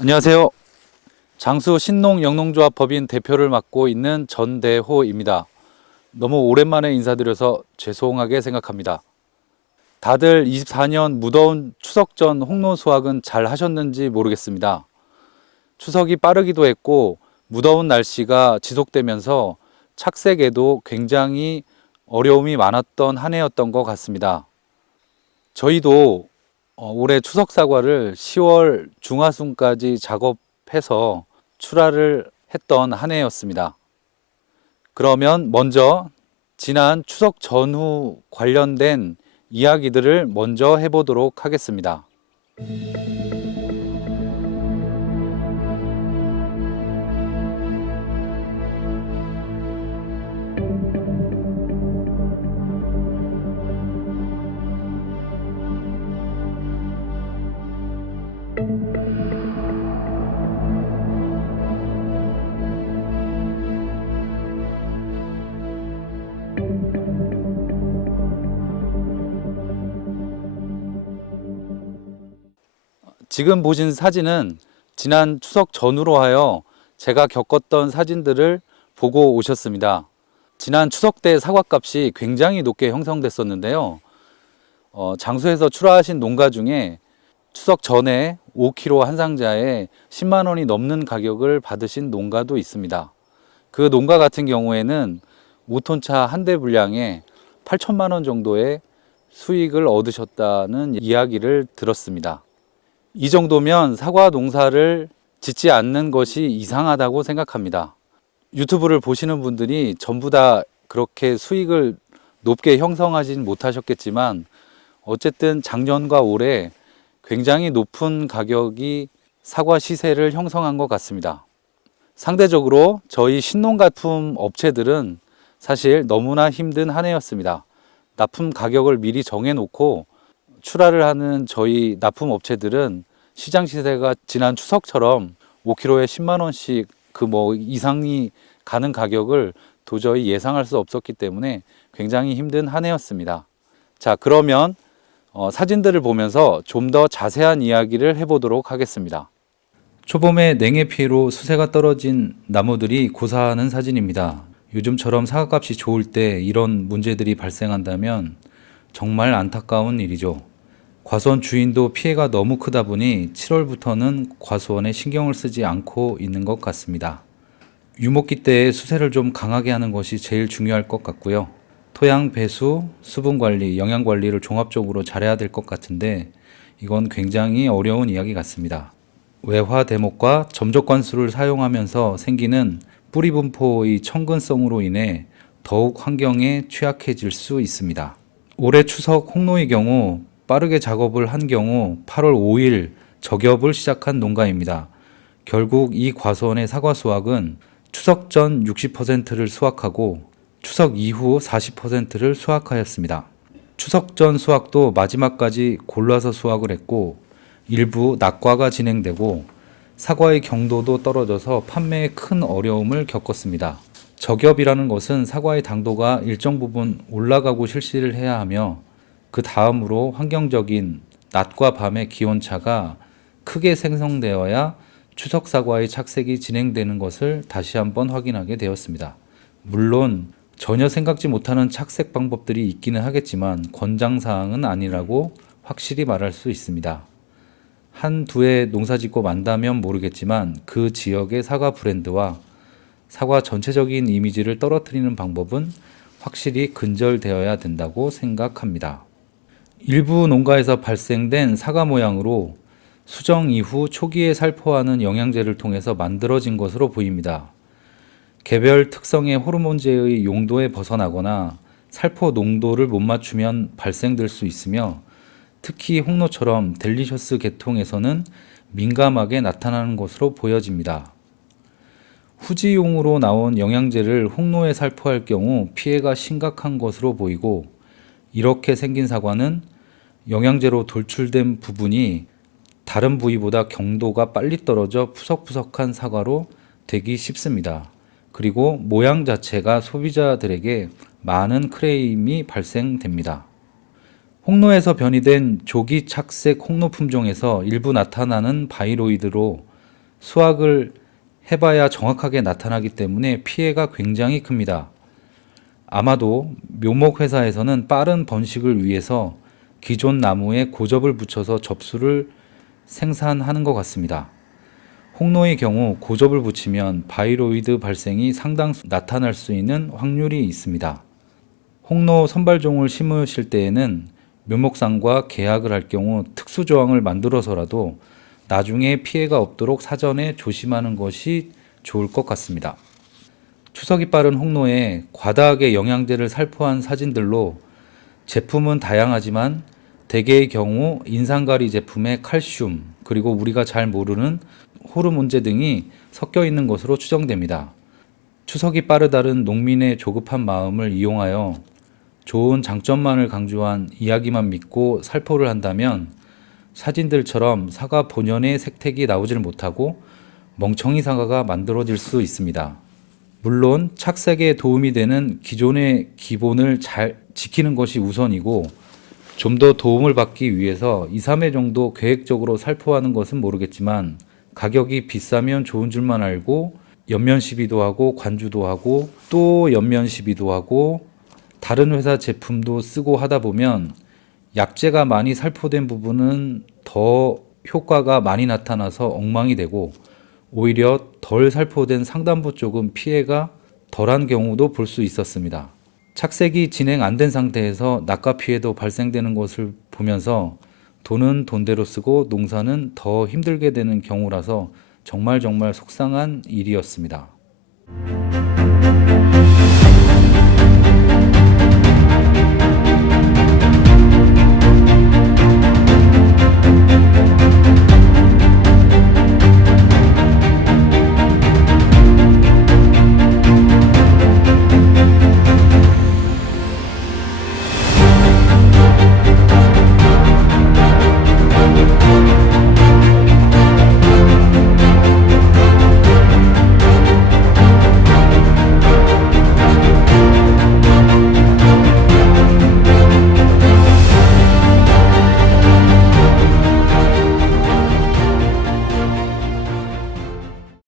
안녕하세요. 장수 신농 영농조합 법인 대표를 맡고 있는 전대호입니다. 너무 오랜만에 인사드려서 죄송하게 생각합니다. 다들 24년 무더운 추석 전 홍로 수확은 잘 하셨는지 모르겠습니다. 추석이 빠르기도 했고 무더운 날씨가 지속되면서 착색에도 굉장히 어려움이 많았던 한 해였던 것 같습니다. 저희도 올해 추석 사과를 10월 중하순까지 작업해서 출하를 했던 한 해였습니다. 그러면 먼저 지난 추석 전후 관련된 이야기들을 먼저 해보도록 하겠습니다. 지금 보신 사진은 지난 추석 전후로 하여 제가 겪었던 사진들을 보고 오셨습니다. 지난 추석 때 사과값이 굉장히 높게 형성됐었는데요. 장수에서 출하하신 농가 중에 추석 전에 5kg 한 상자에 10만 원이 넘는 가격을 받으신 농가도 있습니다. 그 농가 같은 경우에는 5톤차 한 대 분량에 8천만 원 정도의 수익을 얻으셨다는 이야기를 들었습니다. 이 정도면 사과 농사를 짓지 않는 것이 이상하다고 생각합니다. 유튜브를 보시는 분들이 전부 다 그렇게 수익을 높게 형성하진 못하셨겠지만 어쨌든 작년과 올해 굉장히 높은 가격이 사과 시세를 형성한 것 같습니다. 상대적으로 저희 신농가품 업체들은 사실 너무나 힘든 한 해였습니다. 납품 가격을 미리 정해놓고 출하를 하는 저희 납품 업체들은 시장 시세가 지난 추석처럼 5kg에 10만 원씩 그 뭐 이상이 가는 가격을 도저히 예상할 수 없었기 때문에 굉장히 힘든 한 해였습니다. 자, 그러면 사진들을 보면서 좀 더 자세한 이야기를 해보도록 하겠습니다. 초봄에 냉해 피해로 수세가 떨어진 나무들이 고사하는 사진입니다. 요즘처럼 사과값이 좋을 때 이런 문제들이 발생한다면 정말 안타까운 일이죠. 과수원 주인도 피해가 너무 크다 보니 7월부터는 과수원에 신경을 쓰지 않고 있는 것 같습니다. 유목기 때에 수세를 좀 강하게 하는 것이 제일 중요할 것 같고요. 토양 배수, 수분 관리, 영양 관리를 종합적으로 잘해야 될 것 같은데 이건 굉장히 어려운 이야기 같습니다. 외화 대목과 점적 관수를 사용하면서 생기는 뿌리 분포의 청근성으로 인해 더욱 환경에 취약해질 수 있습니다. 올해 추석 홍로의 경우 빠르게 작업을 한 경우 8월 5일 적엽을 시작한 농가입니다. 결국 이 과수원의 사과 수확은 추석 전 60%를 수확하고 추석 이후 40%를 수확하였습니다. 추석 전 수확도 마지막까지 골라서 수확을 했고 일부 낙과가 진행되고 사과의 경도도 떨어져서 판매에 큰 어려움을 겪었습니다. 적엽이라는 것은 사과의 당도가 일정 부분 올라가고 실시를 해야 하며 그 다음으로 환경적인 낮과 밤의 기온차가 크게 생성되어야 추석 사과의 착색이 진행되는 것을 다시 한번 확인하게 되었습니다. 물론 전혀 생각지 못하는 착색 방법들이 있기는 하겠지만 권장사항은 아니라고 확실히 말할 수 있습니다. 한두 해 농사짓고 만다면 모르겠지만 그 지역의 사과 브랜드와 사과 전체적인 이미지를 떨어뜨리는 방법은 확실히 근절되어야 된다고 생각합니다. 일부 농가에서 발생된 사과 모양으로 수정 이후 초기에 살포하는 영양제를 통해서 만들어진 것으로 보입니다. 개별 특성의 호르몬제의 용도에 벗어나거나 살포 농도를 못 맞추면 발생될 수 있으며 특히 홍로처럼 델리셔스 계통에서는 민감하게 나타나는 것으로 보여집니다. 후지용으로 나온 영양제를 홍로에 살포할 경우 피해가 심각한 것으로 보이고 이렇게 생긴 사과는 영양제로 돌출된 부분이 다른 부위보다 경도가 빨리 떨어져 푸석푸석한 사과로 되기 쉽습니다. 그리고 모양 자체가 소비자들에게 많은 크레임이 발생됩니다. 홍로에서 변이된 조기 착색 홍로 품종에서 일부 나타나는 바이로이드로 수확을 해봐야 정확하게 나타나기 때문에 피해가 굉장히 큽니다. 아마도 묘목 회사에서는 빠른 번식을 위해서 기존 나무에 고접을 붙여서 접수를 생산하는 것 같습니다. 홍로의 경우 고접을 붙이면 바이로이드 발생이 상당수 나타날 수 있는 확률이 있습니다. 홍로 선발종을 심으실 때에는 묘목상과 계약을 할 경우 특수 조항을 만들어서라도 나중에 피해가 없도록 사전에 조심하는 것이 좋을 것 같습니다. 추석이 빠른 홍로에 과다하게 영양제를 살포한 사진들로 제품은 다양하지만 대개의 경우 인상가리 제품에 칼슘 그리고 우리가 잘 모르는 호르몬제 등이 섞여 있는 것으로 추정됩니다. 추석이 빠르다는 농민의 조급한 마음을 이용하여 좋은 장점만을 강조한 이야기만 믿고 살포를 한다면 사진들처럼 사과 본연의 색택이 나오질 못하고 멍청이 사과가 만들어질 수 있습니다. 물론 착색에 도움이 되는 기존의 기본을 잘 지키는 것이 우선이고 좀 더 도움을 받기 위해서 2, 3회 정도 계획적으로 살포하는 것은 모르겠지만 가격이 비싸면 좋은 줄만 알고 옆면 시비도 하고 관주도 하고 또 옆면 시비도 하고 다른 회사 제품도 쓰고 하다 보면 약재가 많이 살포된 부분은 더 효과가 많이 나타나서 엉망이 되고 오히려 덜 살포된 상단부 쪽은 피해가 덜한 경우도 볼 수 있었습니다. 착색이 진행 안 된 상태에서 낙과 피해도 발생되는 것을 보면서 돈은 돈대로 쓰고 농사는 더 힘들게 되는 경우라서 정말 속상한 일이었습니다.